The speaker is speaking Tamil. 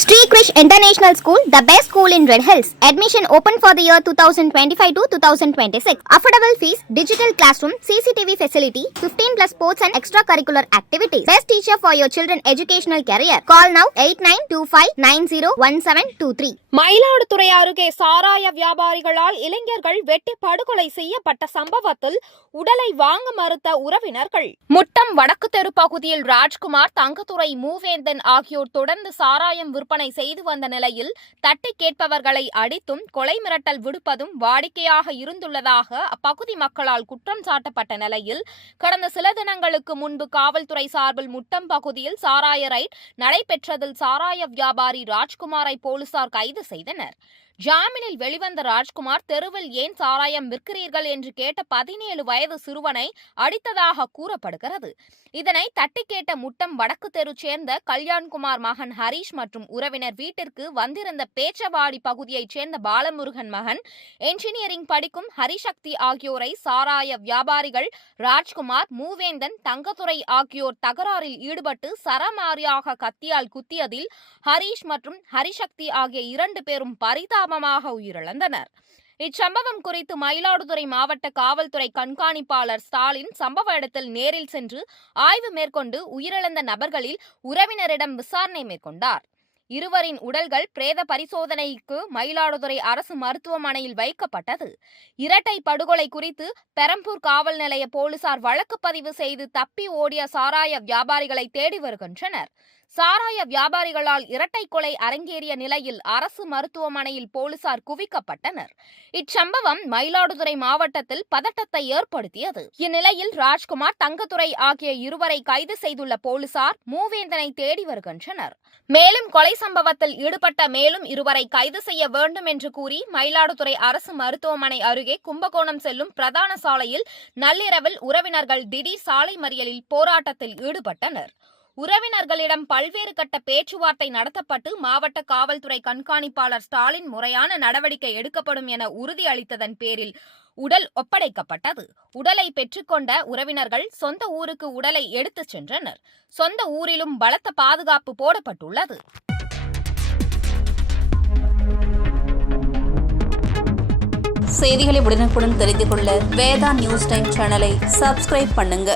Sri Krish International School, the best school in Red Hills. Admission open for the year 2025 to 2026. Affordable fees, digital classroom, CCTV facility, 15 plus sports and extracurricular activities. Best teacher for your children educational career. Call now 8925901723. Mayiladuthurai அருகே சாராய வியாபாரிகளால் இளைஞர்கள் வெட்டி படுகொலை செய்யப்பட்ட சம்பவத்தில் உடலை வாங்க மறுத்த உறவினர்கள். முட்டம் வடக்கு தெரு பகுதியில் ராஜ்குமார், தங்கத்துறை, மூவேந்தன் ஆகியோர் தொடர்ந்து சாராயம் விற்பனை செய்து வந்த நிலையில் தட்டி கேட்பவர்களை அடித்தும் கொலை மிரட்டல் விடுப்பதும் வாடிக்கையாக இருந்துள்ளதாக அப்பகுதி மக்களால் குற்றம் சாட்டப்பட்ட நிலையில் கடந்த சில தினங்களுக்கு முன்பு காவல்துறை சார்பில் முட்டம் பகுதியில் சாராய ரைட் நடைபெற்றதில் சாராய வியாபாரி ராஜ்குமாரை போலீசார் கைது செய்தனர். ஜாமீனில் வெளிவந்த ராஜ்குமார் தெருவில் ஏன் சாராயம் விற்கிறீர்கள் என்று கேட்ட 17 வயது சிறுவனை அடித்ததாக கூறப்படுகிறது. இதனை தட்டி கேட்ட முட்டம் வடக்கு தெரு சேர்ந்த கல்யாண்குமார் மகன் ஹரீஷ் மற்றும் உறவினர் வீட்டிற்கு வந்திருந்த பேச்சவாடி பகுதியைச் சேர்ந்த பாலமுருகன் மகன் என்ஜினியரிங் படிக்கும் ஹரிசக்தி ஆகியோரை சாராய வியாபாரிகள் ராஜ்குமார், மூவேந்தன், தங்கத்துறை ஆகியோர் தகராறில் ஈடுபட்டு சரமாரியாக கத்தியால் குத்தியதில் ஹரீஷ் மற்றும் ஹரிசக்தி ஆகிய 2 பேரும் பரிதாபமாக உயிரிழந்தனர். இச்சம்பவம் குறித்து மயிலாடுதுறை மாவட்ட காவல்துறை கண்காணிப்பாளர் ஸ்டாலின் சம்பவ இடத்தில் நேரில் சென்று ஆய்வு மேற்கொண்டு உயிரிழந்த நபர்களில் உறவினரிடம் விசாரணை மேற்கொண்டார். இருவரின் உடல்கள் பிரேத பரிசோதனைக்கு மயிலாடுதுறை அரசு மருத்துவமனையில் வைக்கப்பட்டது. இரட்டை படுகொலை குறித்து பெரம்பூர் காவல் நிலைய போலீசார் வழக்கு பதிவு செய்து தப்பி ஓடிய சாராய வியாபாரிகளை தேடி வருகின்றனர். சாராய வியாபாரிகளால் இரட்டை கொலை அரங்கேறிய நிலையில் அரசு மருத்துவமனையில் போலீசார் குவிக்கப்பட்டனர். இச்சம்பவம் மயிலாடுதுறை மாவட்டத்தில் பதட்டத்தை ஏற்படுத்தியது. இந்நிலையில் ராஜ்குமார், தங்கத்துறை ஆகிய இருவரை கைது செய்துள்ள போலீசார் மூவேந்தனை தேடி வருகின்றனர். மேலும் கொலை சம்பவத்தில் ஈடுபட்ட மேலும் 2 கைது செய்ய வேண்டும் என்று கூறி மயிலாடுதுறை அரசு மருத்துவமனை அருகே கும்பகோணம் செல்லும் பிரதான சாலையில் நள்ளிரவில் உறவினர்கள் திடீர் சாலை மறியலில் போராட்டத்தில் ஈடுபட்டனர். உறவினர்களிடம் பல்வேறு கட்ட பேச்சுவார்த்தை நடத்தப்பட்டு மாவட்ட காவல்துறை கண்காணிப்பாளர் ஸ்டாலின் முறையான நடவடிக்கை எடுக்கப்படும் என உறுதியளித்ததன் பேரில் உடல் ஒப்படைக்கப்பட்டது. உடலை பெற்றுக்கொண்ட உறவினர்கள் சொந்த ஊருக்கு உடலை எடுத்துச் சென்றனர். சொந்த ஊரிலும் பலத்த பாதுகாப்பு போடப்பட்டுள்ளது. செய்திகளை உடனுக்குடன் தெரிந்து கொள்ள வேதா நியூஸ் டைம் சேனலை சப்ஸ்கிரைப் பண்ணுங்க.